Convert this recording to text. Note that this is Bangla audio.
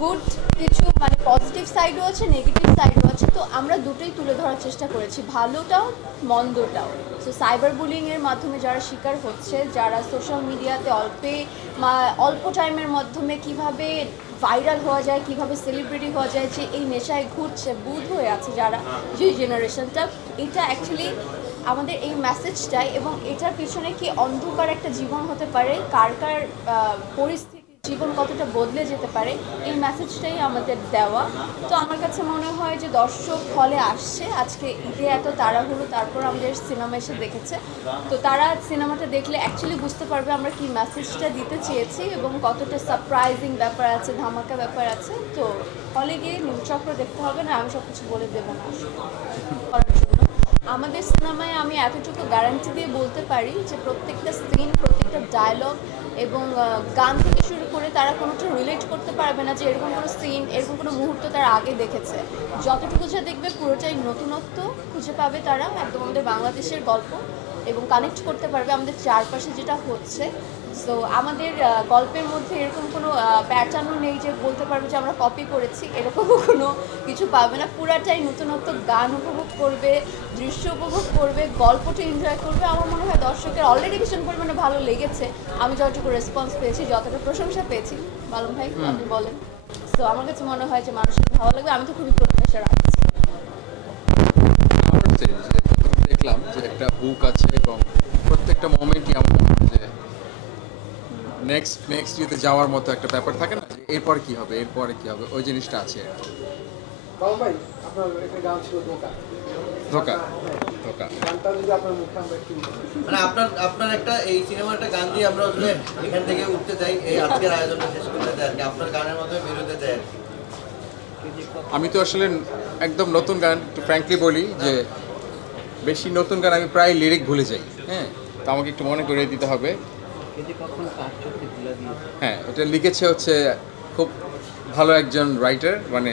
গুড কিছু মানে পজিটিভ সাইডও আছে, নেগেটিভ সাইডও আছে। তো আমরা দুটোই তুলে ধরার চেষ্টা করেছি, ভালোটাও মন্দটাও। সো সাইবার বুলিংয়ের মাধ্যমে যারা শিকার হচ্ছে, যারা সোশ্যাল মিডিয়াতে অল্প টাইমের মাধ্যমে কিভাবে ভাইরাল হওয়া যায়, কিভাবে সেলিব্রিটি হওয়া যায়, যে এই নেশায় ঘুরছে, বুধ হয়ে আছে যারা, যে জেনারেশনটা, এটা অ্যাকচুয়ালি আমাদের এই মেসেজটাই। এবং এটার পিছনে কি অন্ধকার একটা জীবন হতে পারে, কার কার পরিস্থিতি জীবন কতটা বদলে যেতে পারে, এই মেসেজটাই আমাদের দেওয়া। তো আমার কাছে মনে হয় যে দর্শক হলে আসছে, আজকে ঈদে এত তাড়াহুড়ো, তারপর আমাদের সিনেমা এসে দেখেছে, তো তারা সিনেমাটা দেখলে অ্যাকচুয়ালি বুঝতে পারবে আমরা কি মেসেজটা দিতে চেয়েছি এবং কতটা সারপ্রাইজিং ব্যাপার আছে, ধামাকা ব্যাপার আছে। তো হলে গিয়ে নীলচক্র দেখতে হবে না, আমি সব কিছু বলে দেবো না করার জন্য। আমাদের সিনেমায় আমি এতটুকু গ্যারান্টি দিয়ে বলতে পারি যে প্রত্যেকটা সিন, প্রত্যেকটা ডায়লগ এবং গান থেকে শুরু করে তারা কোনোটা রিলেট করতে পারবে না যে এরকম কোনো সিন, এরকম কোনো মুহূর্ত তারা আগে দেখেছে। যতটুকু যা দেখবে পুরোটাই নতুনত্ব খুঁজে পাবে তারা, একদম আমাদের বাংলাদেশের গল্প, এবং কানেক্ট করতে পারবে আমাদের চারপাশে যেটা হচ্ছে। সো আমাদের গল্পের মধ্যে এরকম কোনো প্যাটার্নও নেই যে বলতে পারবে যে আমরা কপি করেছি, এরকমও কোনো কিছু পাবে না। পুরাটাই নতুনত্ব, গান উপভোগ করবে, দৃশ্য উপভোগ করবে, গল্পটা এনজয় করবে। আমার মনে হয় দর্শকের অলরেডি ভীষণ পরিমাণে ভালো লেগেছে। আমি যতটুকু রেসপন্স পেয়েছি, যতটা প্রশংসা পেয়েছি, মালুম ভাই আপনি বলেন। সো আমার কাছে মনে হয় যে মানুষের ভালো লাগবে। আমি তো খুবই প্রত্যাশা রাখছি। দেখলাম যে একটা বুক আছে এবং প্রত্যেকটা মোমেন্টই আমার মনে হয় যে নেক্সট যেতে যাওয়ার মতো একটা ব্যাপার থাকে না, যে এরপর কি হবে, এরপরে কি হবে, ওই জিনিসটা আছে আর কি। ভাই আপনার একটা গান ছিল ধোকা ধোকা ধোকা গানটা যদি আপনার মুখে আমরা একটু মানে আপনার একটা এই সিনেমার একটা গান দিয়ে আমরা আসলে এখান থেকে উঠতে চাই, এই আজকের আয়োজনটা শেষ করতে চাই আর কি, আপনার গানের মাধ্যমে বেরোতে চাই আর কি। আমি তো আসলে একদম নতুন গান, একটু ফ্র্যাঙ্কলি বলি যে বেশি নতুন গান আমি প্রায় লিরিক ভুলে যাই। হ্যাঁ, তো আমাকে একটু মনে করিয়ে দিতে হবে। হ্যাঁ, এটা লিখেছে হচ্ছে খুব ভালো একজন রাইটার, মানে